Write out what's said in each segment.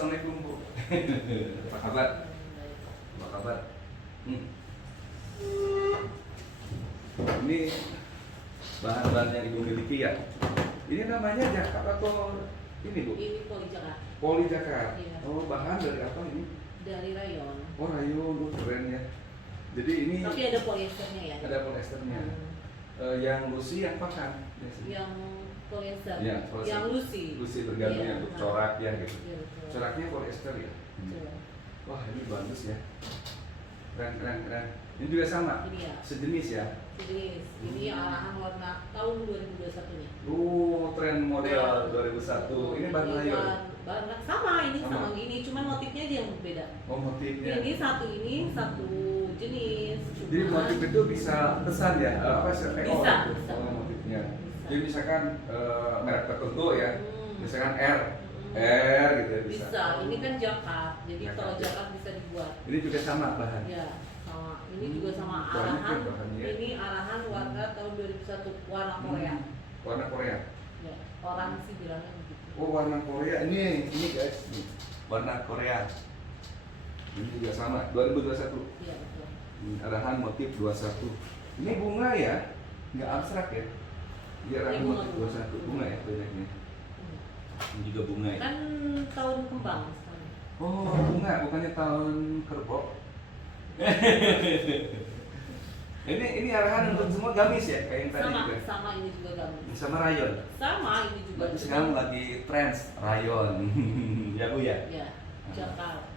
assalamualaikum Bu. Apa kabar? Apa kabar? Ini bahan-bahan yang Ibu miliki ya. Ini namanya jakat atau ini Bu? Ini poli jakat. Poli jakat. Iya. Oh, bahan dari apa ini? Dari rayon. Oh, rayon, oh, keren ya. Jadi ini Tapi ada polyesternya ya. ada polyesternya. Yang lusi yang pakan biasanya. Yang polyester. Ya, polyester. Yang lusi. Lusi tergantung Iya, untuk nah. corak ya gitu. Iya, betul. Coraknya polyester ya. Betul. Wah, ini bagus ya. Keren. Ini juga sama. Ini ya. Sejenis ya. Jenis. Ini arahan warna tahun 2021-nya. Tren model 2001. Ini bahan rayon. Bahan sama, ini Sama. sama ini, cuman motifnya aja yang beda. Oh, motifnya. Ini satu jenis. Jadi motif itu bisa pesan ya? Apa sih? Bisa. Oh, motifnya. Bisa. Jadi misalkan merek tertentu ya. Misalkan R gitu ya bisa. Bisa. Ini kan jakat. Jadi Jakat, kalau ya. jakat bisa dibuat. Ini juga sama bahan. Ya, sama. Ini juga sama banyak arahan. ya bahannya. Ini arahan warna tahun 2001 warna Korea. Warna Korea. Ya, orang sih bilangnya begitu. Oh, warna Korea. Ini guys. Nih. Warna Korea. Ini juga sama 2021. Iya, betul. Arahan motif 21. Ini bunga ya? Nggak abstrak ya? Dia arahan Ini bunga. motif 21. Bunga ya banyaknya. Ini juga bunga ya? Kan tahun kembang sekarang. Oh, bunga bukannya tahun kerbau. ini arahan untuk semua gamis ya kayak yang tadi Sama, juga. sama ini juga gamis. Sama rayon. Sama ini juga. Sekarang lagi trends rayon. Ya Bu ya? Ya, jakar.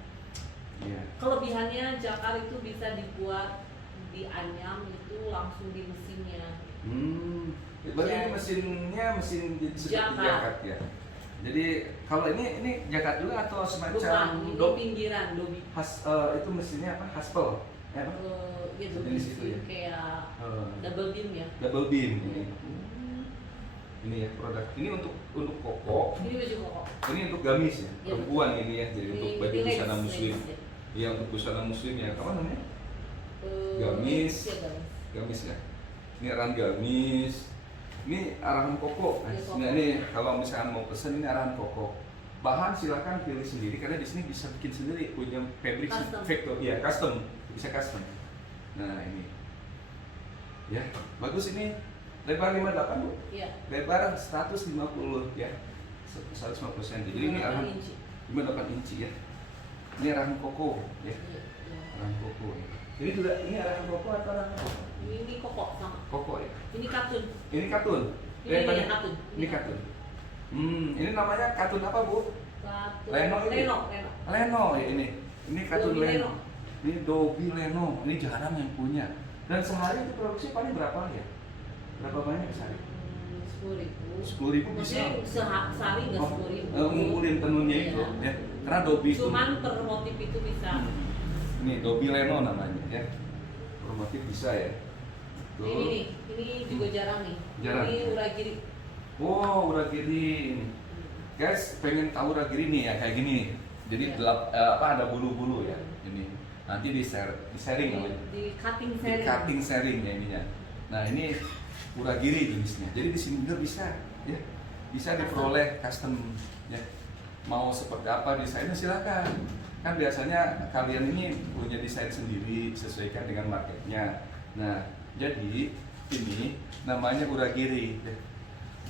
Iya. Kelebihannya jakar itu bisa dibuat di anyam itu langsung di mesinnya. Berarti ini mesinnya mesin seperti Jakat. jakat ya. Jadi kalau ini jakat juga atau Bukan, semacam ini dop pinggiran, dobi. itu mesinnya apa? Haspel. Ya, apa? Gitu, Jenis itu ya? kayak Eh, double beam ya. double beam ini. Ini ya produk. Ini untuk koko. Ini baju koko. Ini untuk gamis ya. Iya, Perempuan ini ya. Jadi untuk baju ini busana legs, muslim. legs, ya. Iya untuk busana muslim ya. Apa namanya? Eh, Gamis. iya, gamis. Gamis ya. Ini arahan gamis. Ini arahan koko. Iya, koko. Nah ini kalau misalkan mau pesen ini arahan koko. Bahan silakan pilih sendiri karena di sini bisa bikin sendiri punya fabric Custom. factory ya custom bisa custom. Nah ini ya bagus ini lebar 58 Bu. Iya. Lebar 150 ya 150 cm. Jadi ini 58 arahan inci. 58 inci ya. Ini arahan koko ya. Iya, iya. Arahan koko ya. Jadi juga ini arahan koko atau arahan apa? Ini koko sama. Koko ya. Ini katun. Ini katun. Ini Yang tadi- katun. Ini katun. Ini namanya katun apa Bu? Katun. Leno ini? Leno. Leno ya ini. Ini katun Dobi Leno. Leno. Ini Dobi Leno. Ini jarang yang punya. Dan sehari itu produksi paling berapa ya? Berapa banyak sehari? 10.000. 10.000 bisa. Maksudnya sehari nggak Oh, 10.000. ngumpulin tenunnya itu Iya. ya. Karena Dobi itu. Cuman per motif itu bisa. Ini Dobi Leno namanya ya. Per motif bisa ya. Tuh. Ini nih, ini juga jarang nih. Jarang. Ini uragiri. Wow, uragiri ini. Guys, pengen tahu uragiri nih ya kayak gini nih. Jadi Iya. ada bulu-bulu ya. Ini nanti di sharing namanya. Di cutting Di seri. cutting sharing ya ininya. Nah, ini uragiri jenisnya. Jadi di sini juga bisa ya. Bisa diperoleh custom ya. Mau seperti apa desainnya silakan. Kan biasanya kalian ini punya desain sendiri sesuaikan dengan marketnya. Nah, jadi ini namanya uragiri ya.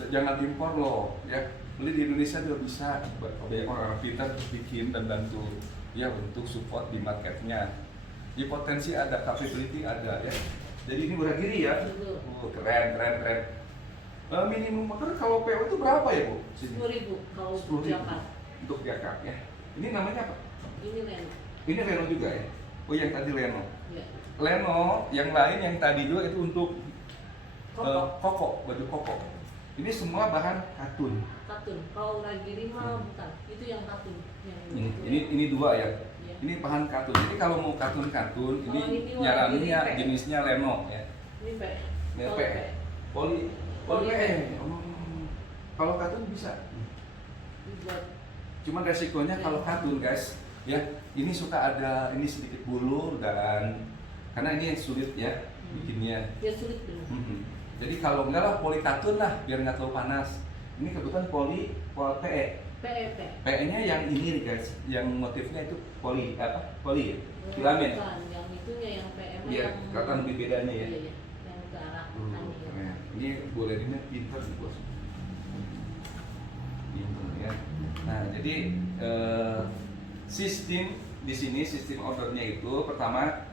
Jangan impor loh ya, beli di Indonesia juga bisa. Banyak orang pintar bikin dan bantu ya untuk support di marketnya. Di potensi ada, capability ada ya. Jadi ini uragiri ya. Betul. Keren. Minimum motor kalau PO itu berapa ya Bu? 10.000 kalau 10.000 jakat. untuk jakat ya. Ini namanya apa? Ini Leno. Ini Leno juga ya. Oh yang tadi Leno. Ya. Leno yang lain yang tadi juga itu untuk Koko. koko, baju koko. Ini semua bahan katun. Katun. Kalau uragiri mah bukan. Itu yang katun. Yang Ini dua ya. Iya. Ini bahan katun. Jadi kalau mau katun Kalau ini ini nyaraninnya warna jenisnya Leno ya. Ini P. Ini Kalau P. Poli Poli P. Kalau katun bisa. Dibuat. Cuman resikonya kalau katun guys, ya ini suka ada ini sedikit bulu dan karena ini sulit ya bikinnya. Ya sulit benar. Jadi kalau enggak lah poli katun lah biar nggak terlalu panas. Ini kebetulan poli PE. PE. PE-nya yang ini nih guys, yang motifnya itu poli ya? Filamen. Bukan, yang itunya yang PE Iya, yang kelihatan lebih bedanya ya. Iya, yang ke arah anjing. Keren. Ini boleh dilihat pintar sih bos. Pintar ya. Nah jadi sistem di sini sistem ordernya itu pertama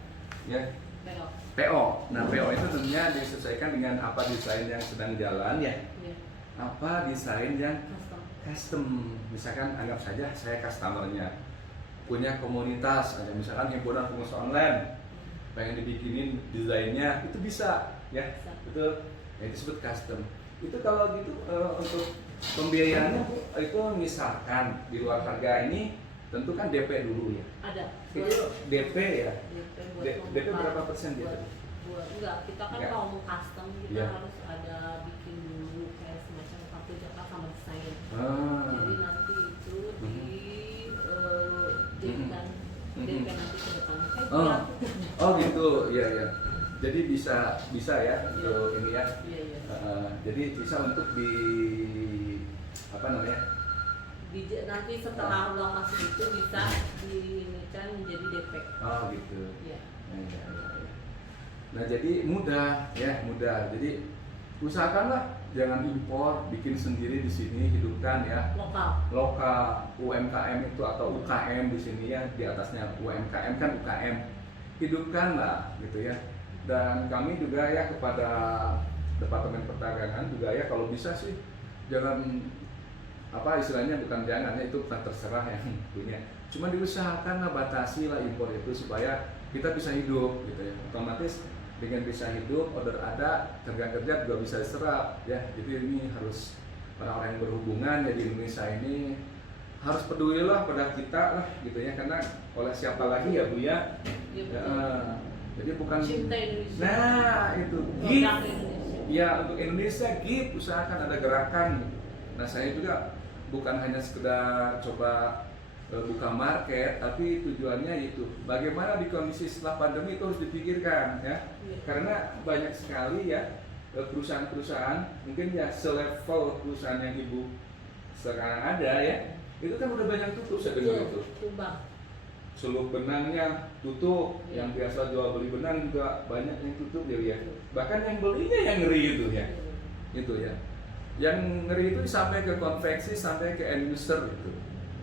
ya PO. PO. Nah PO itu tentunya disesuaikan dengan apa desain yang sedang jalan ya. Iya. Apa desain yang Custom. custom. Misalkan anggap saja saya customernya punya komunitas, ada misalkan himpunan pengusaha online, pengen dibikinin desainnya itu bisa ya. Bisa. Betul. Ya, itu disebut custom. Itu kalau gitu untuk pembiayaannya Bu, itu misalkan di luar harga ini tentu kan DP dulu ya. Ada. Itu DP ya. DP buat berapa persen gitu? Enggak, kita kan Enggak. kalau mau custom kita Iya. harus ada bikin dulu kayak semacam kartu jakarta sama desain. Ah. Jadi nanti itu di jadikan DP nanti ke depan. Oh. Oh gitu, iya ya. Jadi bisa ya untuk ini ya. Iya. Jadi bisa untuk di apa namanya? Nanti setelah uang masuk itu bisa diinikan menjadi DP. Oh gitu. Iya. Ya. Nah jadi mudah ya mudah. Jadi usahakanlah jangan impor, bikin sendiri di sini, hidupkan ya lokal UMKM itu atau UKM di sini ya, di atasnya UMKM kan UKM, hidupkan lah gitu ya. Dan kami juga ya kepada Departemen Perdagangan juga ya kalau bisa sih jangan apa istilahnya bukan jangan ya, itu bukan terserah yang punya, cuma diusahakan lah, batasi lah impor itu supaya kita bisa hidup gitu ya. Otomatis dengan bisa hidup, order ada, kerja juga bisa diserap ya. Jadi ini harus orang-orang yang berhubungan ya di Indonesia ini harus pedulilah pada kita lah gitu ya, karena oleh siapa lagi ya Bu ya. Iya, Ya, betul. jadi bukan Cinta Indonesia. nah itu Produk give Indonesia. ya, untuk Indonesia give, usahakan ada gerakan. Nah saya juga bukan hanya sekedar coba buka market, tapi tujuannya itu bagaimana di kondisi setelah pandemi itu harus dipikirkan ya. Iya. Karena banyak sekali ya perusahaan-perusahaan mungkin ya selevel perusahaan yang Ibu sekarang ada ya, itu kan udah banyak tutup saya dengar itu. Tumbang. Seluk benangnya tutup, Iya. yang biasa jual beli benang juga banyak yang tutup ya, bahkan yang belinya yang ngeri itu ya, itu ya, yang ngeri itu sampai ke konveksi, sampai ke end user gitu.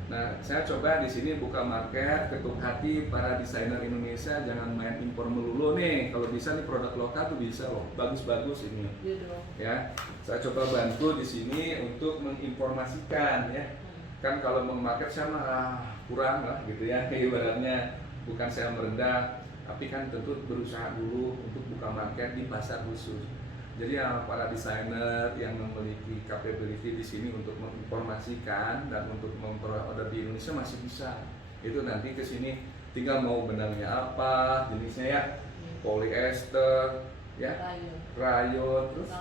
Nah saya coba di sini buka market, ketuk hati para desainer Indonesia, jangan main impor melulu nih, kalau bisa nih produk lokal tuh bisa loh, bagus-bagus ini Iya dong. ya. Saya coba bantu di sini untuk menginformasikan ya. Kan kalau market saya mah kurang lah gitu ya, ibaratnya bukan saya merendah, tapi kan tentu berusaha dulu untuk buka market di pasar khusus. Jadi ya, para desainer yang memiliki capability di sini untuk menginformasikan dan untuk memperoleh order di Indonesia masih bisa. Itu nanti ke sini tinggal mau benangnya apa, jenisnya ya, polyester, ya, rayon, terus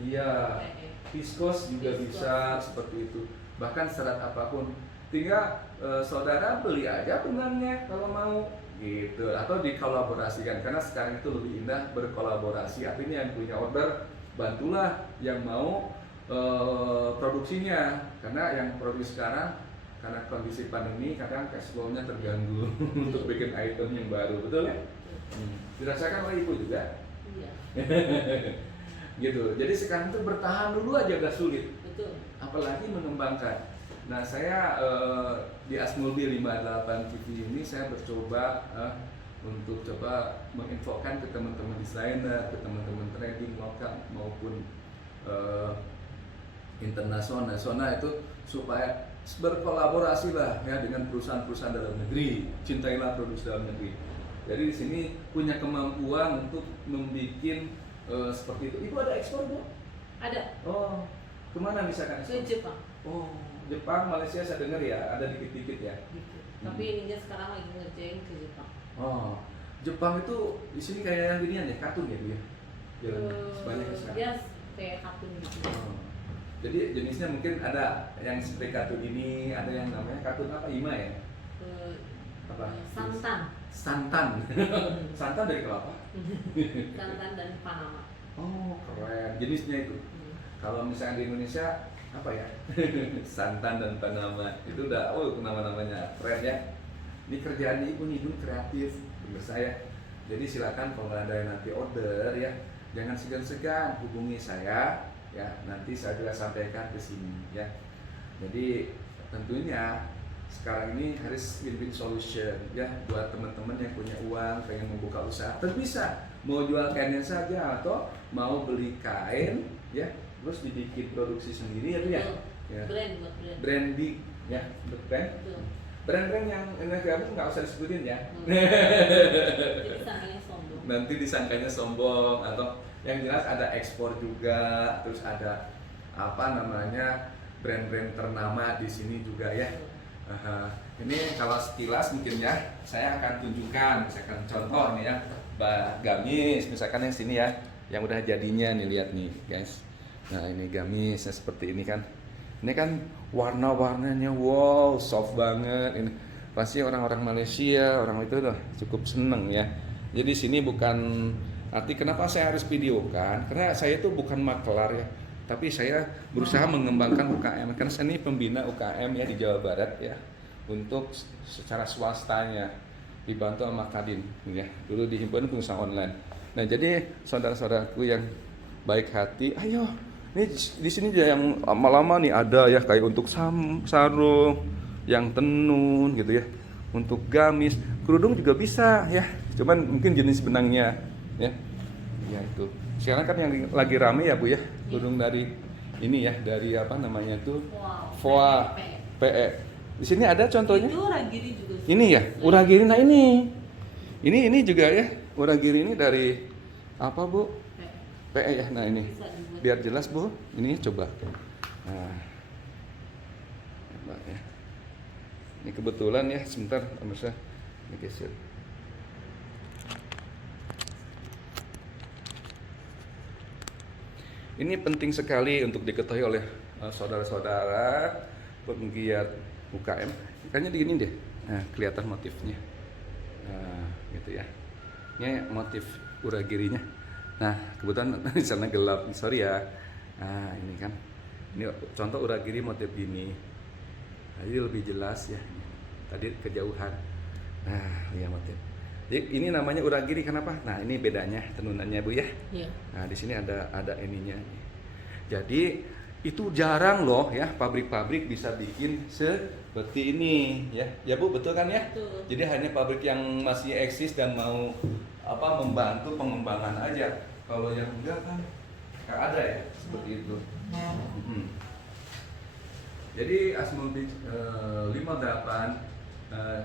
iya, viskos juga bisa seperti itu. Bahkan serat apapun, tinggal saudara beli aja benangnya kalau mau gitu, atau dikolaborasikan, karena sekarang itu lebih indah berkolaborasi. Artinya yang punya order bantulah yang mau produksinya, karena yang produksi sekarang karena kondisi pandemi kadang cash flow-nya terganggu untuk bikin item yang baru, betul ya? Dirasakan oleh Ibu juga? Iya. Gitu. Jadi sekarang itu bertahan dulu aja udah sulit. Betul. Apalagi mengembangkan. Nah saya di Asmulbi 58 TV ini saya bercoba untuk coba menginfokan ke teman-teman desainer, ke teman-teman trading lokal maupun internasional itu supaya berkolaborasi lah ya dengan perusahaan-perusahaan dalam negeri. Cintailah produksi dalam negeri. Jadi di sini punya kemampuan untuk membuat seperti itu. Ibu ada ekspor Bu? Ada. Oh, kemana misalkan? Ke Jepang. Oh, Jepang, Malaysia saya dengar ya, ada dikit-dikit ya. Gitu. Tapi ininya sekarang lagi ngerjain ke Jepang. Oh, Jepang itu di sini kayak yang ginian ya, kartun ya dia. Banyak sekarang. Dia kayak kartun gitu. Oh. Jadi jenisnya mungkin ada yang seperti kartun ini, ada yang namanya kartun apa, Ima ya? Apa? Santan. Santan. Santan dari kelapa. Santan dan Panama. Oh, keren. Jenisnya itu. Kalau misalnya di Indonesia apa ya santan dan tanaman itu udah nama-namanya keren ya. Ini kerjaan ibu nih, ibu kreatif menurut saya. Jadi silakan kalau ada yang nanti order ya, jangan segan-segan hubungi saya ya, nanti saya juga sampaikan ke sini ya. Jadi tentunya sekarang ini harus win-win solution ya, buat teman-teman yang punya uang pengen membuka usaha, tentu bisa mau jual kainnya saja atau mau beli kain ya, terus dibikin produksi sendiri ya Bu ya. Ya. Buat brand. Branding ya, brand. Betul. Brand-brand yang kamu nggak usah disebutin ya. Jadi disangkanya sombong. Nanti disangkanya sombong, atau yang jelas ada ekspor juga, terus ada apa namanya brand-brand ternama di sini juga ya. Ini kalau sekilas mungkin ya, saya akan tunjukkan, misalkan contoh nih ya, gamis, misalkan yang sini ya, yang udah jadinya nih, lihat nih guys. Nah ini gamisnya seperti ini kan. Ini kan warna-warnanya wow, soft banget. Ini pasti orang-orang Malaysia, orang itu udah cukup seneng ya. Jadi sini bukan arti kenapa saya harus videokan, karena saya itu bukan makelar ya, tapi saya berusaha mengembangkan UKM. Karena saya ini pembina UKM ya di Jawa Barat ya, untuk secara swastanya dibantu sama Kadin ya. Dulu di himpunan pengusaha online. Nah jadi saudara-saudaraku yang baik hati, ayo. Ini di sini yang lama-lama nih ada ya, kayak untuk sarung, yang tenun gitu ya, untuk gamis, kerudung juga bisa ya. Cuman mungkin jenis benangnya ya. Ya itu. Sekarang kan yang lagi rame ya Bu ya, kerudung dari ini ya, dari apa namanya tuh? Foa PE. Di sini ada contohnya. Itu uragiri juga. Ini ya, uragiri. Nah ini. Ini juga ya. Uragiri ini dari apa Bu? PE ya. Nah ini. Biar jelas Bu, ini coba. Nah, ya. Ini kebetulan ya, sebentar pemirsa, ini geser. Ini penting sekali untuk diketahui oleh saudara-saudara penggiat UKM. Kayaknya begini deh, nah, kelihatan motifnya. Nah, gitu ya. Ini motif uragirinya. Nah, kebetulan di sana gelap, sorry ya. Nah, ini kan, ini contoh uragiri motif gini. Nah, jadi lebih jelas ya. Tadi kejauhan. Nah, lihat motif. Jadi ini namanya uragiri kenapa? Nah, ini bedanya tenunannya Bu ya. Iya. Nah, di sini ada ininya. Jadi itu jarang loh ya, pabrik-pabrik bisa bikin seperti ini ya. Ya Bu, betul kan ya? Betul. Jadi hanya pabrik yang masih eksis dan mau membantu pengembangan aja. Kalau yang enggak kan nggak ada ya seperti itu. Jadi Asmul 58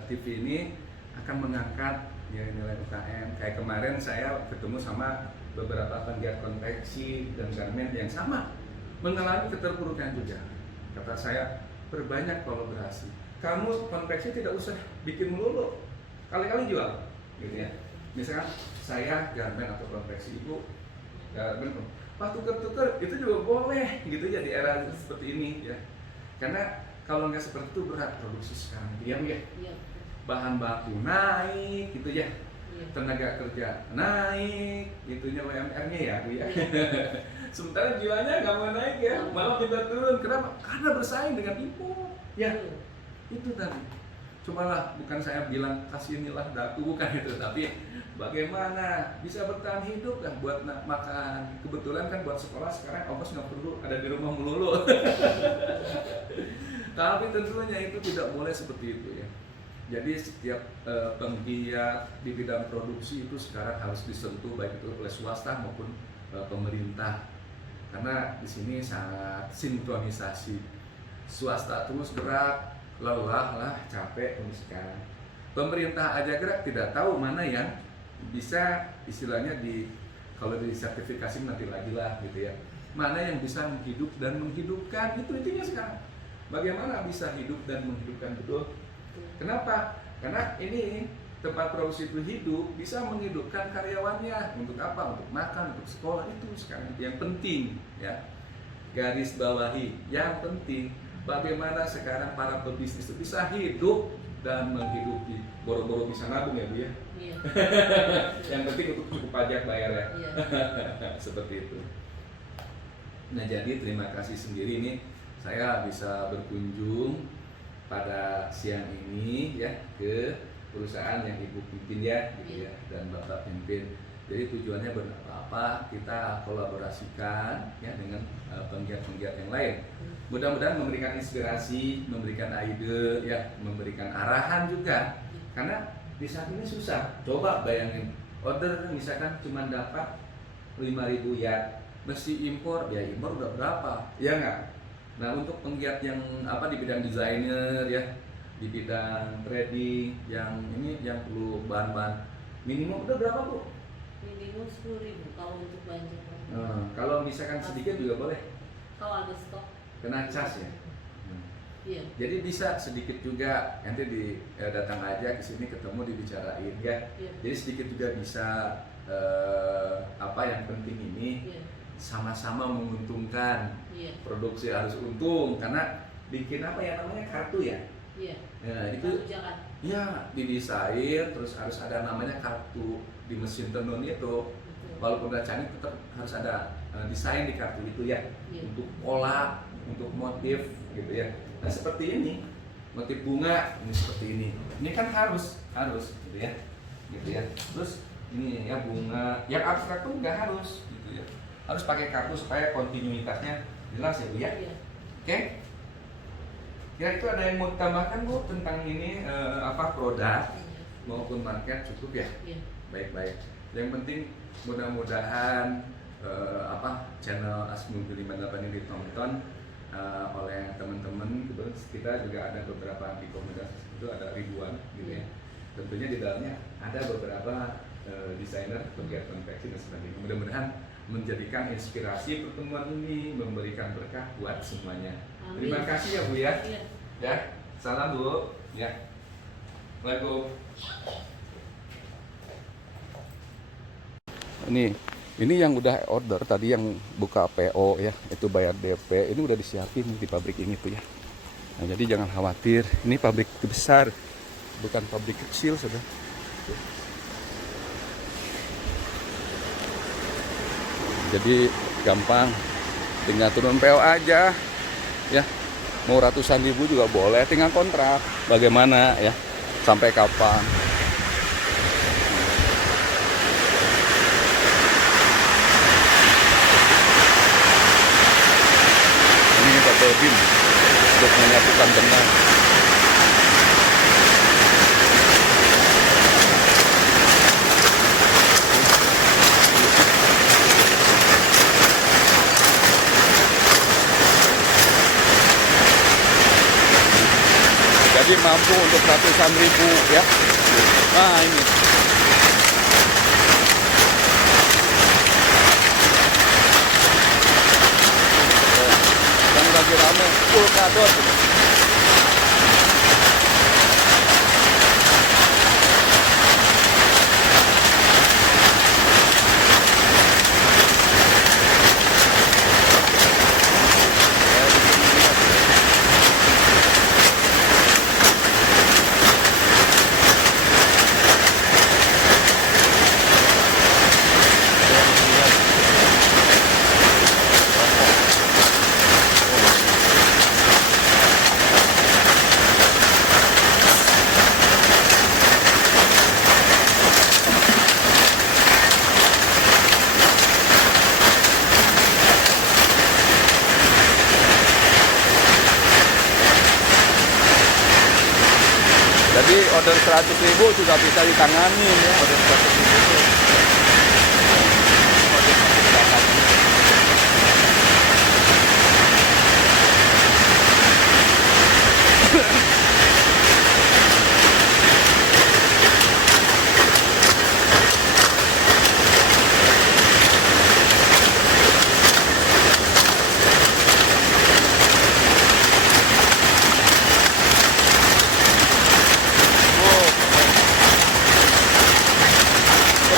TV ini akan mengangkat ya nilai UKM. Kayak kemarin saya ketemu sama beberapa penggiat konveksi dan garment yang sama mengalami keterpurukan juga. Kata saya, perbanyak kolaborasi. Kamu konveksi tidak usah bikin melulu, kali-kali jual, gitu ya. Misalkan saya garment atau konveksi, ibu garment, Pak tuker-tuker itu juga boleh, gitu ya di era seperti ini ya. Karena kalau nggak seperti itu berat produksi sekarang, ya Bu ya. Bahan baku naik, gitu ya. Tenaga kerja naik, itunya UMR-nya ya Bu ya. Sementara jiwanya nggak mau naik ya, malah kita turun. Kenapa? Karena bersaing dengan impor. Ya, itu tadi. Cumalah bukan saya bilang kasihinilah daku, bukan itu, tapi bagaimana bisa bertahan hidup kan buat makan. Kebetulan kan buat sekolah sekarang ongkos nggak perlu ada di rumah melulu. Tapi tentunya itu tidak boleh seperti itu ya. Jadi setiap penggiat di bidang produksi itu sekarang harus disentuh baik itu oleh swasta maupun pemerintah. Karena di sini sangat sinkronisasi. Swasta terus gerak, lelah lah, capek sekarang. Pemerintah aja gerak, tidak tahu mana yang bisa istilahnya kalau disertifikasi nanti lagi lah gitu ya. Mana yang bisa menghidup dan menghidupkan, itu intinya sekarang. Bagaimana bisa hidup dan menghidupkan, betul? Kenapa? Karena ini tempat produksi itu hidup, bisa menghidupkan karyawannya. Untuk apa? Untuk makan, untuk sekolah, itu sekarang yang penting ya. Garis bawahi, yang penting bagaimana sekarang para pebisnis itu bisa hidup dan menghidupi. Boro-boro bisa nabung ya Bu ya. Iya. Yang penting untuk cukup pajak bayar ya. Iya. Seperti itu. Nah jadi terima kasih sendiri ini saya bisa berkunjung pada siang ini ya ke perusahaan yang Ibu pimpin ya, gitu ya, dan Bapak pimpin. Jadi tujuannya berapa? Kita kolaborasikan ya dengan penggiat-penggiat yang lain. Mudah-mudahan memberikan inspirasi, memberikan ide, ya, memberikan arahan juga. Karena di saat ini susah. Coba bayangin, order misalkan cuma dapat 5.000 ya, mesti impor, ya impor udah berapa? Ya nggak? Nah untuk penggiat yang apa di bidang desainer ya, di bidang trading, yang ini yang perlu bahan-bahan minimum udah berapa Bu? Minimum 10.000 kalau untuk belanja. Kalau misalkan sedikit juga boleh. Kalau ada stok. Kena cas ya. Iya. Jadi bisa sedikit juga, nanti datang aja ke sini ketemu dibicarain ya. Iya. Jadi sedikit juga bisa apa yang penting ini Iya. sama-sama menguntungkan. Iya. Produksi harus untung karena bikin apa ya namanya kartu ya. Iya. Ya, itu Kartu jalan. ya didesain terus harus ada namanya kartu di mesin tenun itu. Betul. Walaupun udah canggih tetap harus ada desain di kartu itu ya. Iya. Untuk pola, untuk motif gitu ya. Nah seperti ini, motif bunga ini seperti ini. Ini kan harus gitu ya. Gitu ya. Terus ini ya bunga, yang abstrak pun nggak harus gitu ya. Harus pakai kartu supaya kontinuitasnya jelas ya Bu ya. Iya. Oke. Ya itu ada yang mau ditambahkan Bu tentang ini apa produk maupun market cukup ya? Iya. Baik-baik. Yang penting mudah-mudahan apa channel Asmul 58 ini ditonton oleh teman-teman. Kebetulan kita juga ada beberapa di komunitas itu ada ribuan gitu ya. Tentunya di dalamnya ada beberapa desainer, penggiat konveksi dan sebagainya. Mudah-mudahan menjadikan inspirasi pertemuan ini, memberikan berkah buat semuanya. Amin. Terima kasih ya Bu ya. Iya. Ya, salam Bu. Ya. Assalamualaikum. Ini yang udah order tadi yang buka PO ya, itu bayar DP, ini udah disiapin di pabrik ini tuh ya. Nah, jadi jangan khawatir, ini pabrik besar, bukan pabrik kecil sudah. Jadi gampang, tinggal turun PO aja ya. Mau ratusan ribu juga boleh, tinggal kontrak bagaimana ya, sampai kapan. Ini double beam untuk menyatukan benang. Jadi mampu untuk ratusan ribu ya. Nah ini. Yang lagi rame full kadot. Jadi order 100.000 juga bisa ditangani ya, order 100.000 itu.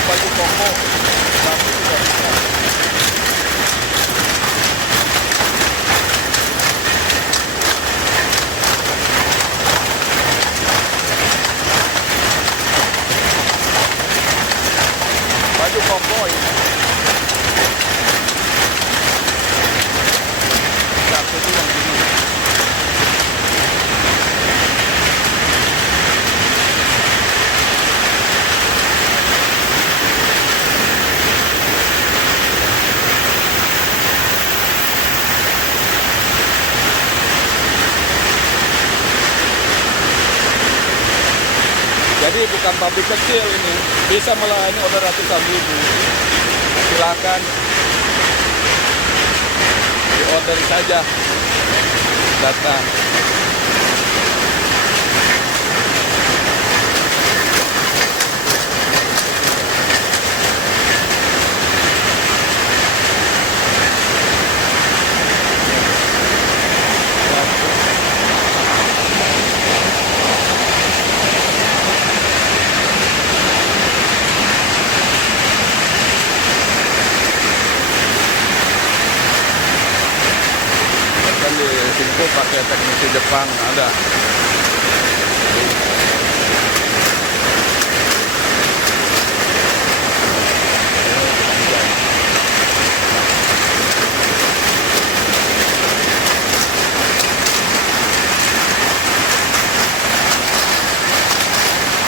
Baju koko Jadi bukan pabrik kecil ini, bisa melayani order ratusan ribu. Silakan di order saja, datang. Kan di sini pakai teknisi Jepang ada.